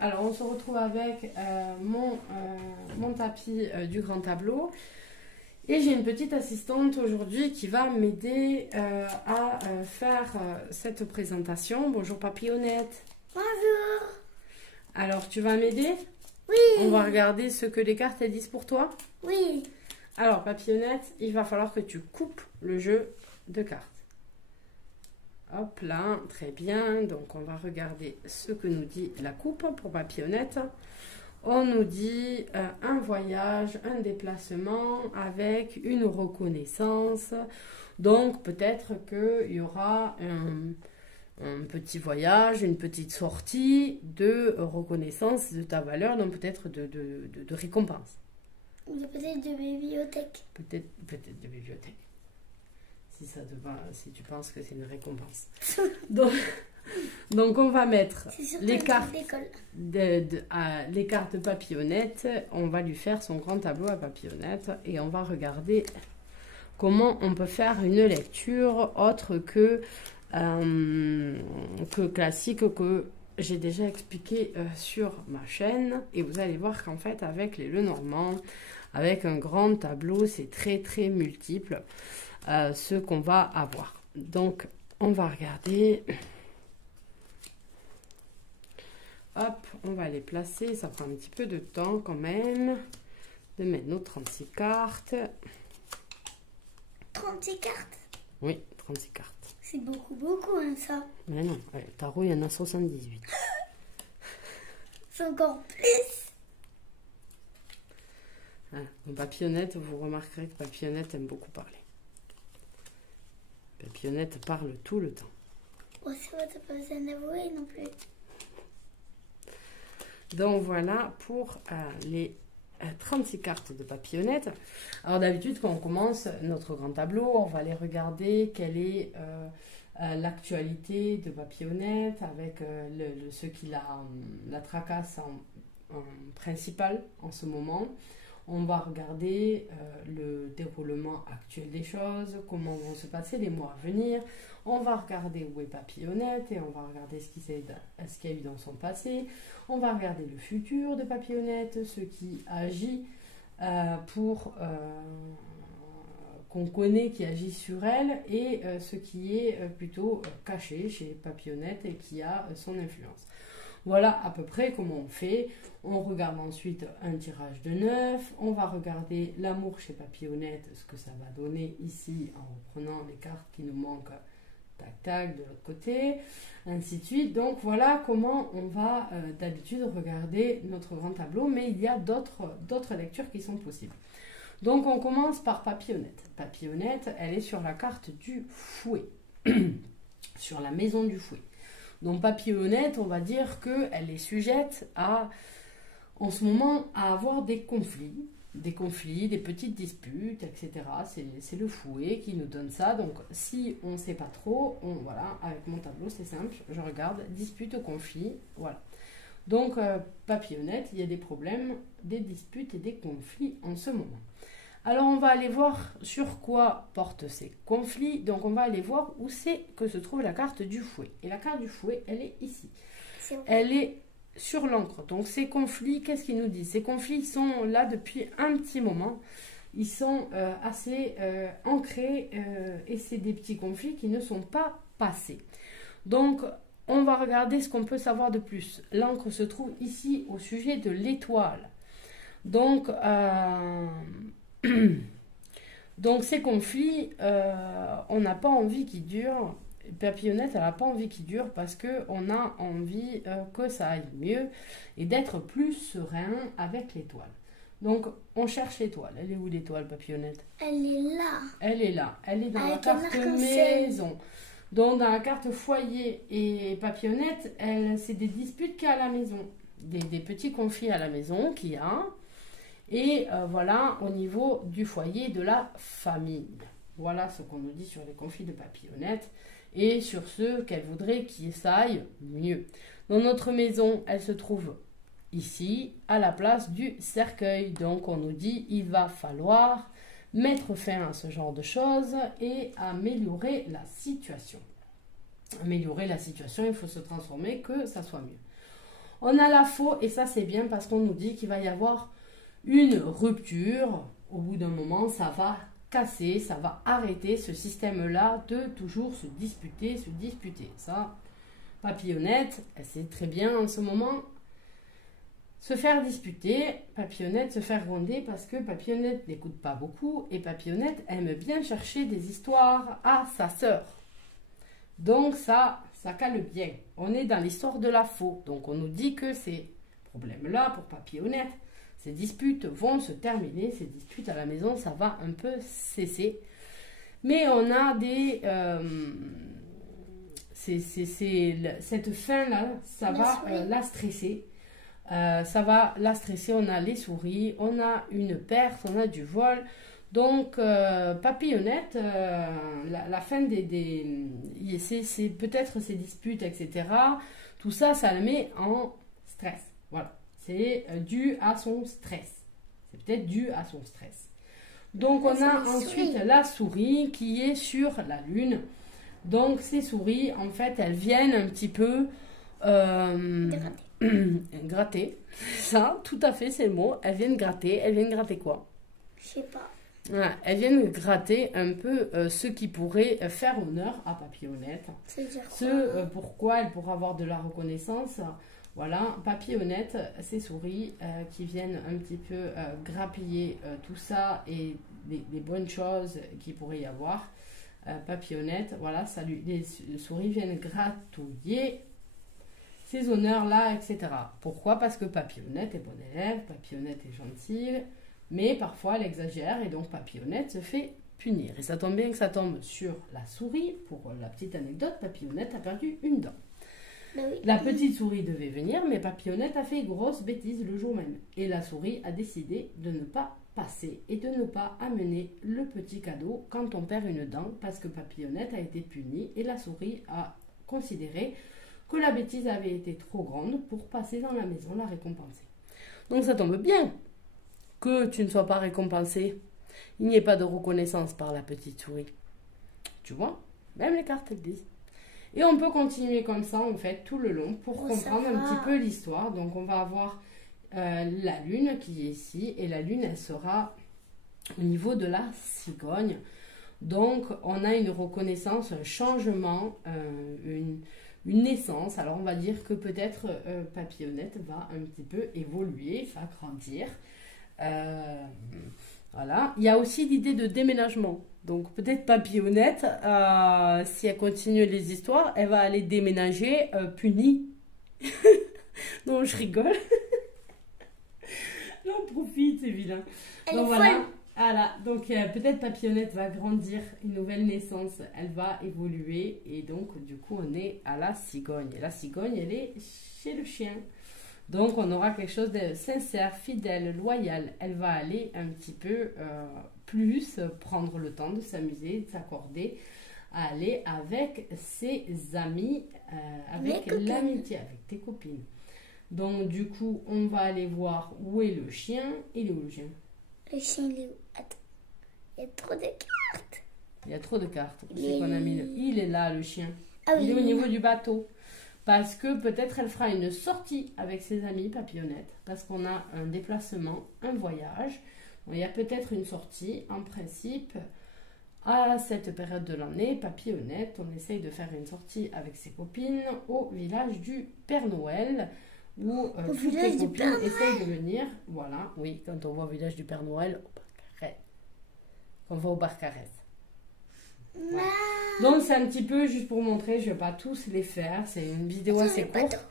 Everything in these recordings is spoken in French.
Alors on se retrouve avec mon tapis du grand tableau. Et j'ai une petite assistante aujourd'hui qui va m'aider à faire cette présentation. Bonjour Papillonnette. Bonjour. Alors tu vas m'aider? Oui. On va regarder ce que les cartes elles disent pour toi. Oui. Alors Papillonnette, il va falloir que tu coupes le jeu de cartes. Hop là, très bien. Donc on va regarder ce que nous dit la coupe pour Papillonnette. On nous dit un voyage, un déplacement avec une reconnaissance. Donc peut-être qu'il y aura un petit voyage, une petite sortie de reconnaissance de ta valeur, donc peut-être de récompense. Ou peut-être de bibliothèque. Peut-être de bibliothèque. Si tu penses que c'est une récompense. Donc on va mettre les cartes les cartes Papillonnette. On va lui faire son grand tableau à Papillonnette et on va regarder comment on peut faire une lecture autre que classique, que j'ai déjà expliqué sur ma chaîne. Et vous allez voir qu'en fait avec les Lenormand, avec un grand tableau, c'est très multiple ce qu'on va avoir. Donc on va regarder. Hop, on va les placer. Ça prend un petit peu de temps quand même de mettre nos 36 cartes. 36 cartes? Oui, 36 cartes. C'est beaucoup, hein, ça. Mais non, le tarot, il y en a 78. C'est encore plus. Voilà. Donc, Papillonnette, vous remarquerez que Papillonnette aime beaucoup parler. Papillonnette parle tout le temps. Oh, c'est vrai, t'as pas besoin d'avouer non plus. Donc voilà pour les 36 cartes de Papillonnette. Alors d'habitude quand on commence notre grand tableau, on va aller regarder quelle est l'actualité de Papillonnette avec ce qui la tracasse en principal en ce moment. On va regarder le déroulement actuel des choses, comment vont se passer les mois à venir. On va regarder où est Papillonnette et on va regarder ce qu'il y a eu dans son passé. On va regarder le futur de Papillonnette, ce qui agit qu'on connaît, qui agit sur elle, et ce qui est plutôt caché chez Papillonnette et qui a son influence. Voilà à peu près comment on fait. On regarde ensuite un tirage de 9. On va regarder l'amour chez Papillonnette, ce que ça va donner ici en reprenant les cartes qui nous manquent. Tac, tac, de l'autre côté, ainsi de suite. Donc voilà comment on va d'habitude regarder notre grand tableau, mais il y a d'autres lectures qui sont possibles. Donc on commence par Papillonnette. Papillonnette, elle est sur la carte du fouet, sur la maison du fouet. Donc Papillonnette, on va dire qu'elle est sujette en ce moment, à avoir des conflits, des petites disputes, etc. C'est le fouet qui nous donne ça. Donc si on ne sait pas trop, voilà, avec mon tableau c'est simple, je regarde dispute, conflit, voilà. Donc Papillonnette, il y a des problèmes, des disputes et des conflits en ce moment. Alors on va aller voir sur quoi portent ces conflits. Donc on va aller voir où c'est que se trouve la carte du fouet. Et la carte du fouet, elle est ici. Elle est sur l'encre. Donc ces conflits, qu'est-ce qu'ils nous disent? Ces conflits sont là depuis un petit moment. Ils sont assez ancrés et c'est des petits conflits qui ne sont pas passés. Donc on va regarder ce qu'on peut savoir de plus. L'encre se trouve ici au sujet de l'étoile. Donc ces conflits, on n'a pas envie qu'ils durent. Papillonnette, elle n'a pas envie qu'ils durent parce qu'on a envie que ça aille mieux et d'être plus serein avec l'étoile. Donc, on cherche l'étoile. Elle est où l'étoile, Papillonnette? Elle est là. Elle est là. Elle est dans avec la carte maison. Donc, dans la carte foyer et Papillonnette, c'est des disputes qu'il y a à la maison. Des petits conflits à la maison qu'il y a. Et voilà, au niveau du foyer de la famille. Voilà ce qu'on nous dit sur les conflits de Papillonnette et sur ceux qu'elle voudrait qu'ils aillent mieux. Dans notre maison, elle se trouve ici, à la place du cercueil. Donc, on nous dit il va falloir mettre fin à ce genre de choses et améliorer la situation. Améliorer la situation, il faut se transformer, que ça soit mieux. On a la faux et ça c'est bien parce qu'on nous dit qu'il va y avoir une rupture. Au bout d'un moment, ça va casser, ça va arrêter ce système-là de toujours se disputer, se disputer. Ça, Papillonnette, elle sait très bien en ce moment se faire disputer, Papillonnette se faire gronder parce que Papillonnette n'écoute pas beaucoup et Papillonnette aime bien chercher des histoires à sa sœur. Donc ça cale bien. On est dans l'histoire de la faux. Donc on nous dit que ces problèmes-là pour Papillonnette, ces disputes vont se terminer. Ces disputes à la maison, ça va un peu cesser. Mais on a des... cette fin-là, ça va la stresser. Ça va la stresser. On a les souris, on a une perte, on a du vol. Donc, Papillonnette, la fin c'est peut-être ces disputes, etc. Tout ça, ça le met en stress. Voilà. C'est dû à son stress. C'est peut-être dû à son stress. Donc, on a ensuite la souris qui est sur la lune. Donc, ces souris, en fait, elles viennent un petit peu gratter. Ça, tout à fait, c'est le mot. Elles viennent gratter. Elles viennent gratter quoi? Je sais pas. Voilà, elles viennent gratter un peu ce qui pourrait faire honneur à Papillonnette. Pourquoi elle pourra avoir de la reconnaissance. Voilà, Papillonnette, ces souris qui viennent un petit peu grappiller tout ça et des bonnes choses qu'il pourrait y avoir. Papillonnette, voilà, salut. Les souris viennent gratouiller ces honneurs-là, etc. Pourquoi? Parce que Papillonnette est bonne élève, Papillonnette est gentille, mais parfois elle exagère et donc Papillonnette se fait punir. Et ça tombe bien que ça tombe sur la souris. Pour la petite anecdote, Papillonnette a perdu une dent. Oui. La petite souris devait venir, mais Papillonnette a fait grosse bêtise le jour même. Et la souris a décidé de ne pas passer et de ne pas amener le petit cadeau quand on perd une dent parce que Papillonnette a été punie et la souris a considéré que la bêtise avait été trop grande pour passer dans la maison la récompenser. Donc ça tombe bien que tu ne sois pas récompensé. Il n'y ait pas de reconnaissance par la petite souris. Tu vois? Même les cartes le disent. Et on peut continuer comme ça, en fait, tout le long pour comprendre un petit peu l'histoire. Donc, on va avoir la lune qui est ici. Et la lune, elle sera au niveau de la cigogne. Donc, on a une reconnaissance, un changement, une naissance. Alors, on va dire que peut-être Papillonnette va un petit peu évoluer, va grandir. Voilà. Il y a aussi l'idée de déménagement. Donc peut-être Papillonnette, si elle continue les histoires, elle va aller déménager punie. Non, je rigole. J'en profite, c'est vilain. Donc voilà. Donc peut-être Papillonnette va grandir, une nouvelle naissance, elle va évoluer. Et donc du coup on est à la cigogne. Et la cigogne, elle est chez le chien. Donc, on aura quelque chose de sincère, fidèle, loyal. Elle va aller un petit peu plus prendre le temps de s'amuser, de s'accorder, à aller avec ses amis, avec l'amitié, avec tes copines. Donc, du coup, on va aller voir où est le chien. Il est où le chien? Le chien, il est où? Attends, il y a trop de cartes. Il y a trop de cartes. C'est qu'on a mis il est là, le chien. Ah, oui, il est au niveau du bateau. Parce que peut-être elle fera une sortie avec ses amis Papillonnette. Parce qu'on a un déplacement, un voyage. Bon, il y a peut-être une sortie. En principe, à cette période de l'année, Papillonnette, on essaye de faire une sortie avec ses copines au village du Père Noël. Où toutes les copines essayent de venir. Voilà, oui, quand on va au village du Père Noël, au Barcarès. On va au Barcarès. Voilà. Donc c'est un petit peu juste pour montrer, je ne vais pas tous les faire, c'est une vidéo assez courte,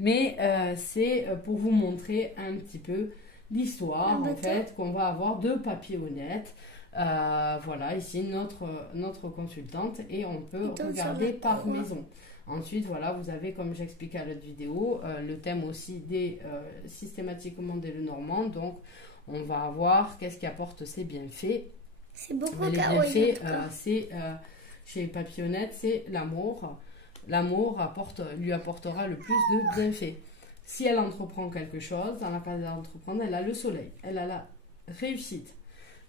mais c'est pour vous montrer un petit peu l'histoire en fait qu'on va avoir de Papillonnette. Voilà, ici notre consultante et on peut regarder par maison. Ensuite, voilà, vous avez, comme j'expliquais à l'autre vidéo, le thème aussi des systématiquement des Lenormand. Donc on va avoir qu'est-ce qui apporte ses bienfaits. C'est beaucoup les bienfaits, chez Papillonnette, c'est l'amour. L'amour lui apportera le plus de bienfaits. Si elle entreprend quelque chose, dans la case d'entreprendre, elle a le soleil, elle a la réussite.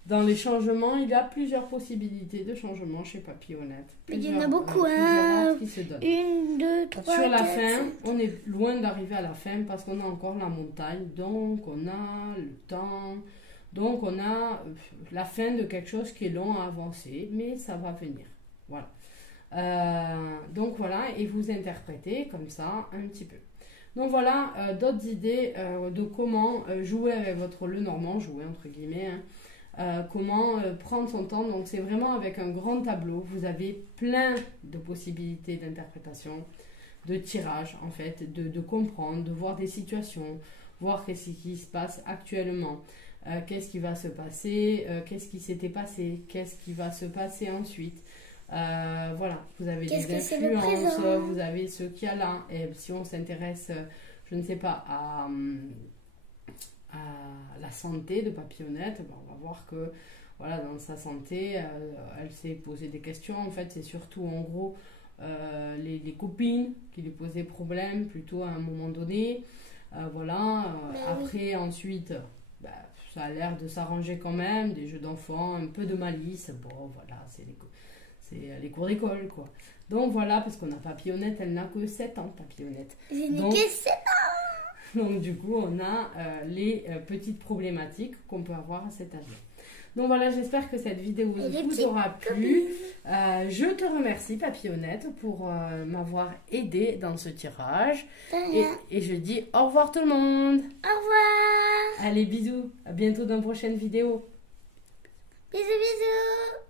Dans les changements, il y a plusieurs possibilités de changement chez Papillonnette. Mais il y en a beaucoup, plusieurs races qui se donnent. 1, 2, 3, Sur la 4, fin, 5. on est loin d'arriver à la fin parce qu'on a encore la montagne, donc on a le temps, donc on a la fin de quelque chose qui est long à avancer, mais ça va venir. Voilà. Donc voilà, et vous interprétez comme ça un petit peu. Donc voilà, d'autres idées de comment jouer avec votre Lenormand, jouer entre guillemets, comment prendre son temps. Donc c'est vraiment avec un grand tableau, vous avez plein de possibilités d'interprétation, de tirage en fait, de comprendre, de voir des situations, voir qu'est-ce qui se passe actuellement, qu'est-ce qui va se passer, qu'est-ce qui s'était passé, qu'est-ce qui va se passer ensuite. Voilà, vous avez des influences, vous avez ce qu'il y a là. Et si on s'intéresse, je ne sais pas, à la santé de Papillonnette, ben, on va voir que voilà, dans sa santé, elle s'est posé des questions. En fait, c'est surtout en gros les copines qui lui posaient problème plutôt à un moment donné. Voilà, après, ensuite, ben, ça a l'air de s'arranger quand même, des jeux d'enfants, un peu de malice. Bon, voilà, c'est les cours d'école, quoi. Donc voilà, parce qu'on a Papillonnette, elle n'a que 7 ans, Papillonnette. Je n'ai Donc, que 7 ans. donc du coup, on a les petites problématiques qu'on peut avoir à cet âge-là. Donc voilà, j'espère que cette vidéo vous aura plu. Je te remercie, Papillonnette, pour m'avoir aidé dans ce tirage. Et je dis au revoir tout le monde. Au revoir. Allez, bisous. À bientôt dans une prochaine vidéo. Bisous, bisous.